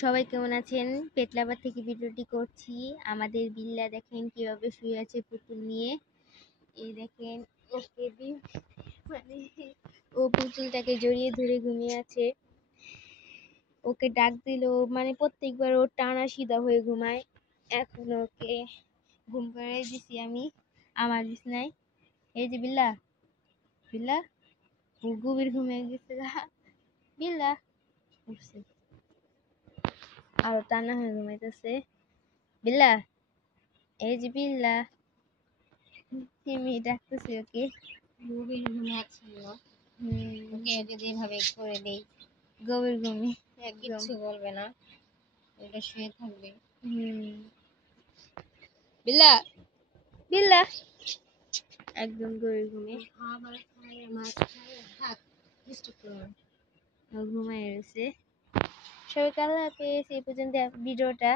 সবাই কেমন আছেন? পেটলাবার থেকে ভিডিওটি করছি। আমাদের বিল্লা দেখেন কিভাবে শুয়ে আছে পুতুল নিয়ে। এই দেখেন ওকে মানে ও পুতুলটাকে জড়িয়ে ধরে ঘুমিয়ে আছে। ওকে ডাক দিল মানে প্রত্যেকবার ও টানা সিধা হয়ে ঘুমায়। এখন ওকে ঘুম পাড়িয়ে দিছি আমি আমার বিছনায়। এই যে বিল্লা, বিল্লা ও গভীর ঘুমিয়ে গেছে। বিল্লা উঠছে, আরো টানা হয়ে ঘুমাইতেছে। বিল্লা, এই যে বিল্লা, আমি ডাকতেছি ওকে। গভীর ঘুমাচ্ছিল। ওকে যদি এভাবে করে দেই গভীর ঘুমে একদম কিচ্ছু বলবে না, ওটা শুয়ে থাকবে। বিল্লা, বিল্লা একদম গভীর ঘুমে খাবার খায়, মাছ খায়, হাত ডিস্টার্ব করবে না। ঘুমায় রয়েছে। সবাই আল্লাহ হাফেজ। এই পর্যন্ত ভিডিওটা।